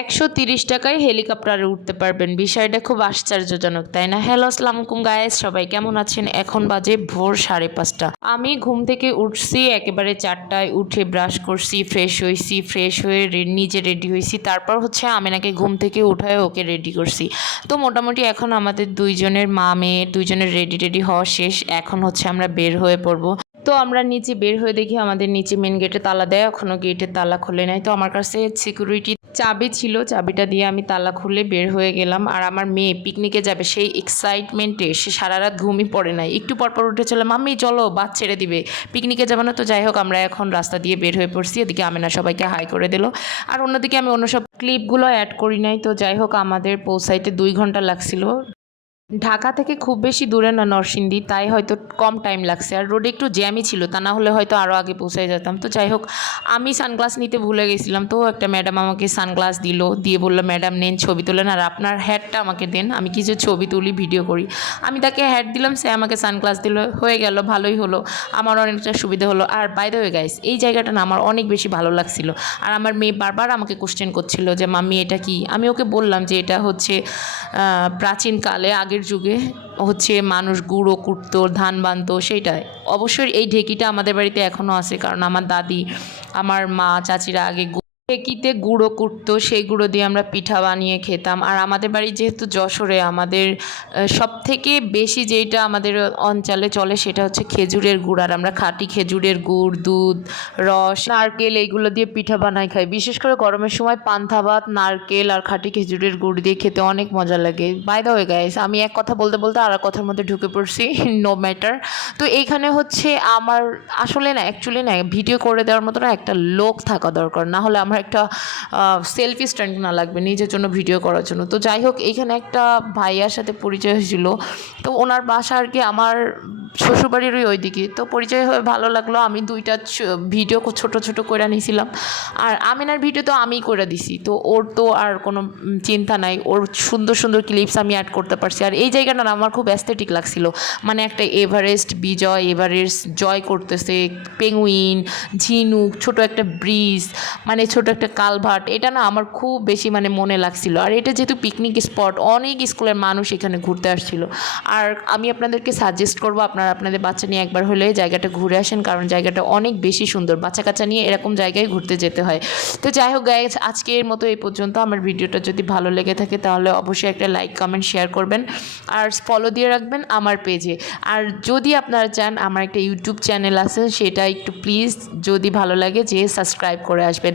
একশো তিরিশ টাকায় হেলিকপ্টারে উঠতে পারবেন। বিষয়টা খুব আশ্চর্যজনক, তাই না? হ্যালো, আসসালামু গায়েস সবাই কেমন আছেন? এখন বাজে ভোর সাড়ে পাঁচটা। আমি ঘুম থেকে উঠছি, একেবারে চারটায় উঠে ব্রাশ করছি ফ্রেশ হয়েছি ফ্রেশ হয়ে নিজে রেডি হয়েছি তারপর হচ্ছে আমিনাকে ঘুম থেকে উঠায় ওকে রেডি করছি। তো মোটামুটি এখন আমাদের দুইজনের মা মেয়ে, দুইজনের রেডি রেডি হওয়া শেষ। এখন হচ্ছে আমরা বের হয়ে পড়ব। তো আমরা নিচে বের হয়ে দেখি আমাদের নিচে মেন গেটে তালা দেয় এখনও গেটের তালা খোলে নাই। তো আমার কাছে সিকিউরিটি চাবি ছিল, চাবিটা দিয়ে আমি তালা খুলে বের হয়ে গেলাম আর আমার মেয়ে পিকনিকে যাবে, সেই এক্সাইটমেন্টে সে সারা রাত ঘুমই পড়ে নাই। একটু পরপর উঠে চলে মাম্মি, চলো বাদ ছেড়ে দিবে। পিকনিকে যাবে না তো, যাই হোক, আমরা এখন রাস্তা দিয়ে বের হয়ে পড়ছি, এদিকে আমিনা সবাইকে হাই করে দিল। আর অন্যদিকে আমি অন্য সব ক্লিপগুলো অ্যাড করি নাই, তো যাই হোক, আমাদের পৌঁছাইতে দুই ঘণ্টা লাগছিল। ঢাকা থেকে খুব বেশি দূরে না নরসিংদী, তাই হয়তো কম টাইম লাগছে। আর রোডে একটু জ্যামই ছিল, তা না হলে হয়তো আরও আগে পৌঁছে যেতাম। তো যাই হোক, আমি সানগ্লাস নিতে ভুলে গেছিলাম, তো একটা ম্যাডাম আমাকে সানগ্লাস দিল, দিয়ে বলল ম্যাডাম নেন ছবি তোলেন আর আপনার হ্যাটটা আমাকে দেন, আমি কিছু ছবি তুলি ভিডিও করি। আমি তাকে হ্যাট দিলাম, সে আমাকে সানগ্লাস দিল, হয়ে গেল, ভালোই হলো। আমার অনেকটা সুবিধা হলো। আর বাইরে হয়ে গাইস এই জায়গাটা না আমার অনেক বেশি ভালো লাগছিল। আর আমার মেয়ে বারবার আমাকে কোশ্চেন করছিল যে, মাম্মি, এটা কি? আমি ওকে বললাম যে, এটা হচ্ছে প্রাচীনকালে আগের যুগে হচ্ছে মানুষ গুঁড়ো কুটতো, ধান বানতো, সেইটাই। অবশ্যই এই ঢেকিটা আমাদের বাড়িতে এখনও আছে, কারণ আমার দাদি, আমার মা, চাচিরা আগে ঢেকিতে গুঁড়ো কুটতো, সেই গুঁড়ো দিয়ে আমরা পিঠা বানিয়ে খেতাম। আর আমাদের বাড়ি যেহেতু যশোরে, আমাদের সব থেকে বেশি যেটা আমাদের অঞ্চলে চলে সেটা হচ্ছে খেজুরের গুড়। আর আমরা খাঁটি খেজুরের গুড়, দুধ, রস, নারকেল এইগুলো দিয়ে পিঠা বানাই খাই। বিশেষ করে গরমের সময় পান্থা ভাত, নারকেল আর খাঁটি খেজুরের গুড় দিয়ে খেতে অনেক মজা লাগে। বাই দ্য ওয়ে গাইস আমি এক কথা বলতে বলতে আর কথার মধ্যে ঢুকে পড়ছি নো ম্যাটার তো এইখানে হচ্ছে আমার, আসলে না অ্যাকচুয়ালি না ভিডিও করে দেওয়ার মতো না, একটা লোক থাকা দরকার। না হলে আমার একটা সেলফি স্ট্যান্ড না লাগবে নিজের জন্য ভিডিও করার জন্য। তো যাই হোক এইখানে একটা ভাইয়ার সাথে পরিচয় হয়েছিল। তো ওনার বাসা আর কি আমার শ্বশুরবাড়িরই ওইদিকে। তো পরিচয় হয়ে ভালো লাগল, আমি দুইটা ভিডিও ছোট ছোট করে নিয়েছিলাম। আর আমিনার ভিডিও তো আমিই করে দিছি। তো ওর তো আর কোনো চিন্তা নাই। ওর সুন্দর সুন্দর ক্লিপস আমি অ্যাড করতে পারছি। আর এই জায়গাটা আমার খুব অ্যাস্থেটিক লাগছিল। মানে একটা এভারেস্ট বিজয় এভারেস্ট জয় করতেছে পেঙ্গুইন ঝিনুক, ছোট একটা ব্রিজ মানে ছোট একটা কালভার্ট, এটা না আমার খুব বেশি মানে মনে লাগছিল। আর এটা যেহেতু পিকনিক স্পট অনেক স্কুলের মানুষ এখানে ঘুরতে আসছিল। আর আমি আপনাদেরকে সাজেস্ট করব, আপনারা আপনাদের বাচ্চা নিয়ে একবার হলে জায়গাটা ঘুরে আসেন, কারণ জায়গাটা অনেক বেশি সুন্দর। বাচ্চা কাচ্চা নিয়ে এরকম জায়গায় ঘুরতে যেতে হয়। তো যাই হোক গাইজ আজকের মতো এই পর্যন্ত। আমার ভিডিওটা যদি ভালো লেগে থাকে তাহলে অবশ্যই একটা লাইক কমেন্ট শেয়ার করবেন। আর ফলো দিয়ে রাখবেন আমার পেজে আর যদি আপনারা চান, আমার একটা ইউটিউব চ্যানেল আছে, সেটা একটু প্লিজ যদি ভালো লাগে যে সাবস্ক্রাইব করে আসবেন।